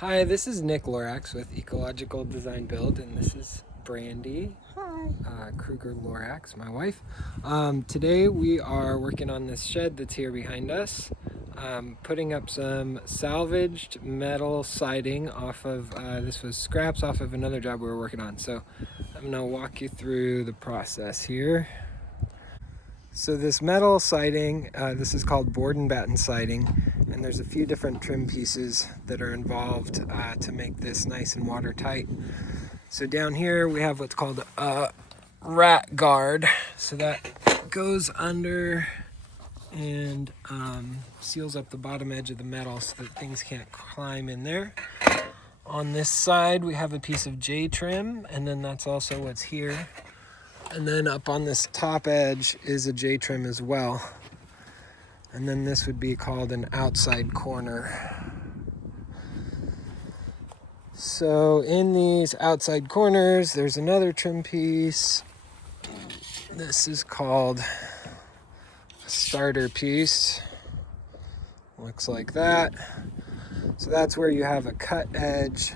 Hi, this is Nick Lorax with Ecological Design Build, and this is Brandy. Hi. Kruger Lorax, my wife. Today we are working on this shed that's here behind us, putting up some salvaged metal siding off of, this was scraps off of another job we were working on. So I'm going to walk you through the process here. So this metal siding, this is called board and batten siding, and there's a few different trim pieces that are involved to make this nice and watertight. So down here we have what's called a rat guard. So that goes under and seals up the bottom edge of the metal so that things can't climb in there. On this side we have a piece of J trim, and then that's also what's here. And then up on this top edge is a J trim as well. And then this would be called an outside corner. So in these outside corners, there's another trim piece. This is called a starter piece. Looks like that. So that's where you have a cut edge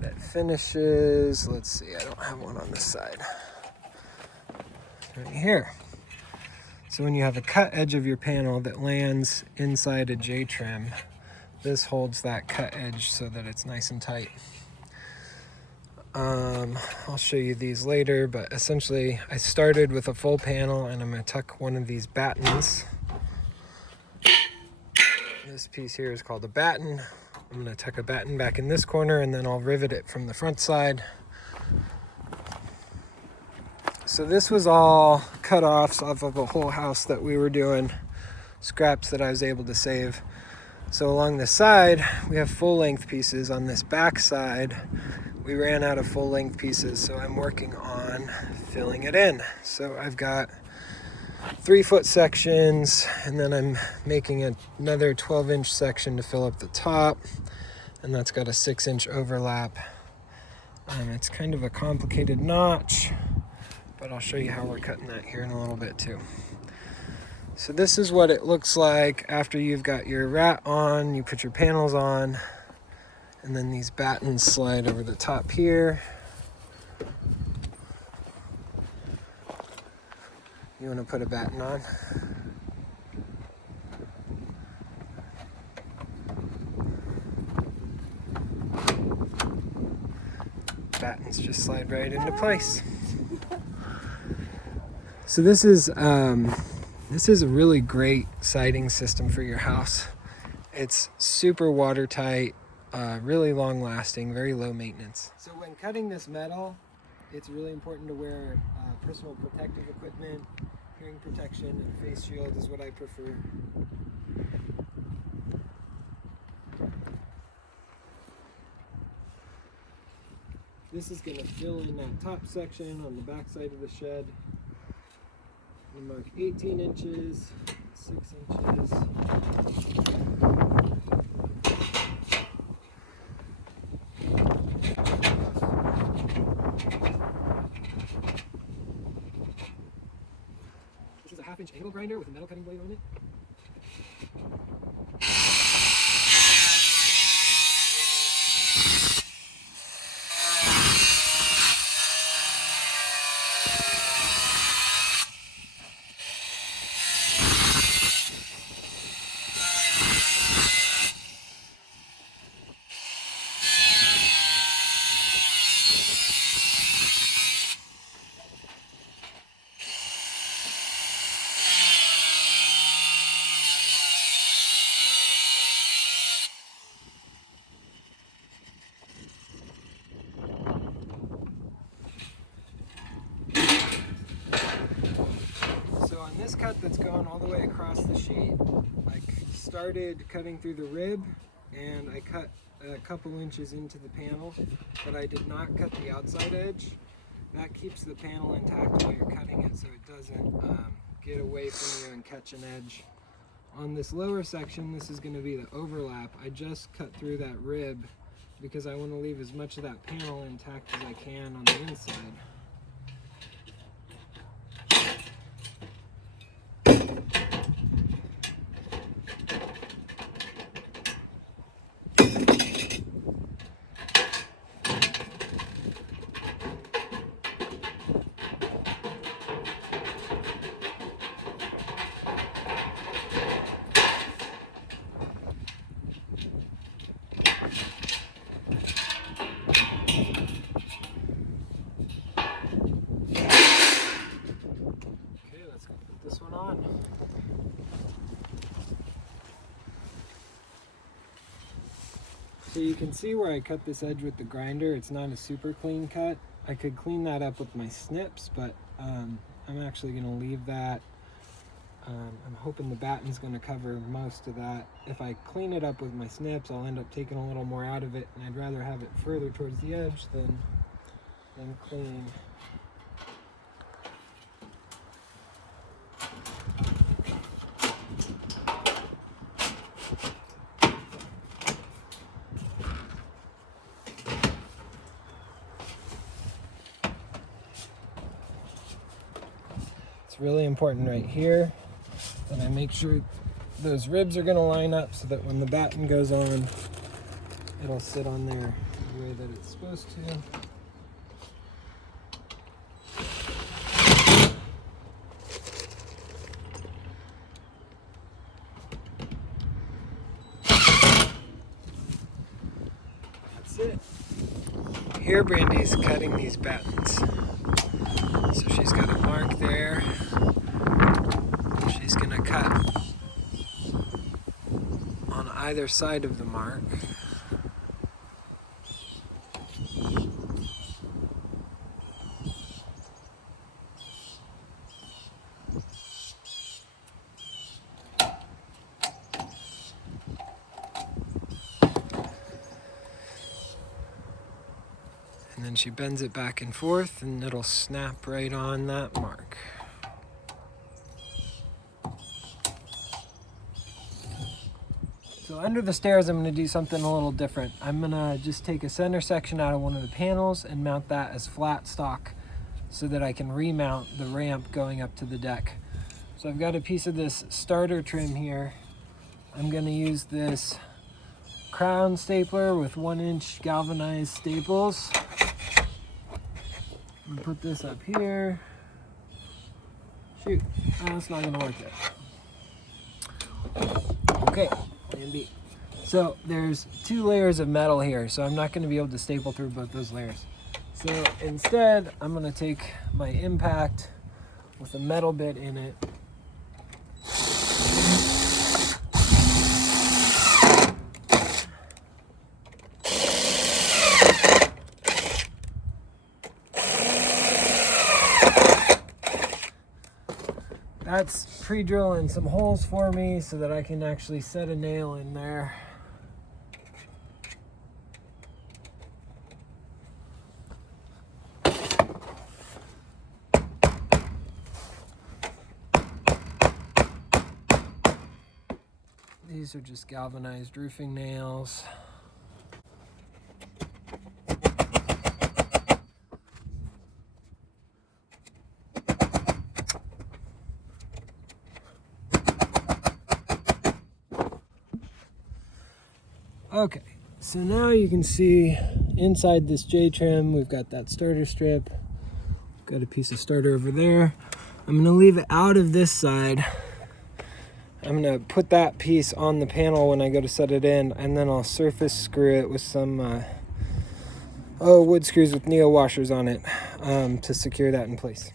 that finishes. Let's see, I don't have one on this side. Right here. So when you have a cut edge of your panel that lands inside a J trim, this holds that cut edge so that it's nice and tight. I'll show you these later, but essentially I started with a full panel, and I'm going to tuck one of these battens. This piece here is called a batten. I'm going to tuck a batten back in this corner, and then I'll rivet it from the front side. So this was all cut-offs off of a whole house that we were doing, scraps that I was able to save. So along the side, we have full-length pieces. On this back side, we ran out of full-length pieces, so I'm working on filling it in. So I've got 3-foot sections, and then I'm making another 12-inch section to fill up the top, and that's got a 6-inch overlap. It's kind of a complicated notch, but I'll show you how we're cutting that here in a little bit too. So this is what it looks like after you've got your rat on, you put your panels on, and then these battens slide over the top here. You want to put a batten on? Battens just slide right into place. So this is a really great siding system for your house. It's super watertight, really long lasting, very low maintenance. So when cutting this metal, it's really important to wear personal protective equipment. Hearing protection and face shield is what I prefer. This is going to fill in that top section on the back side of the shed. We mark 18 inches, 6 inches. This is a 1/2-inch angle grinder with a metal cutting blade on it. On this cut that's going all the way across the sheet, I started cutting through the rib, and I cut a couple inches into the panel, but I did not cut the outside edge. That keeps the panel intact while you're cutting it so it doesn't get away from you and catch an edge. On this lower section, this is going to be the overlap. I just cut through that rib because I want to leave as much of that panel intact as I can on the inside. So you can see where I cut this edge with the grinder. It's not a super clean cut. I could clean that up with my snips, but I'm actually going to leave that. I'm hoping the batten's going to cover most of that. If I clean it up with my snips, I'll end up taking a little more out of it, and I'd rather have it further towards the edge than clean. It's really important right here that I make sure those ribs are going to line up so that when the batten goes on, it'll sit on there the way that it's supposed to. That's it. Here Brandy's cutting these battens. So she's got a mark there. She's going to cut on either side of the mark. And then she bends it back and forth and it'll snap right on that mark. So under the stairs, I'm going to do something a little different. I'm going to just take a center section out of one of the panels and mount that as flat stock so that I can remount the ramp going up to the deck. So I've got a piece of this starter trim here. I'm going to use this crown stapler with 1-inch galvanized staples. I'm going to put this up here. Shoot, that's not going to work yet. Okay. Plan B. So there's 2 layers of metal here, so I'm not going to be able to staple through both those layers. So instead, I'm going to take my impact with a metal bit in it. That's pre-drilling some holes for me so that I can actually set a nail in there. These are just galvanized roofing nails. Okay, so now you can see inside this J-trim, we've got that starter strip. Got a piece of starter over there. I'm going to leave it out of this side. I'm going to put that piece on the panel when I go to set it in, and then I'll surface screw it with some wood screws with neo washers on it to secure that in place.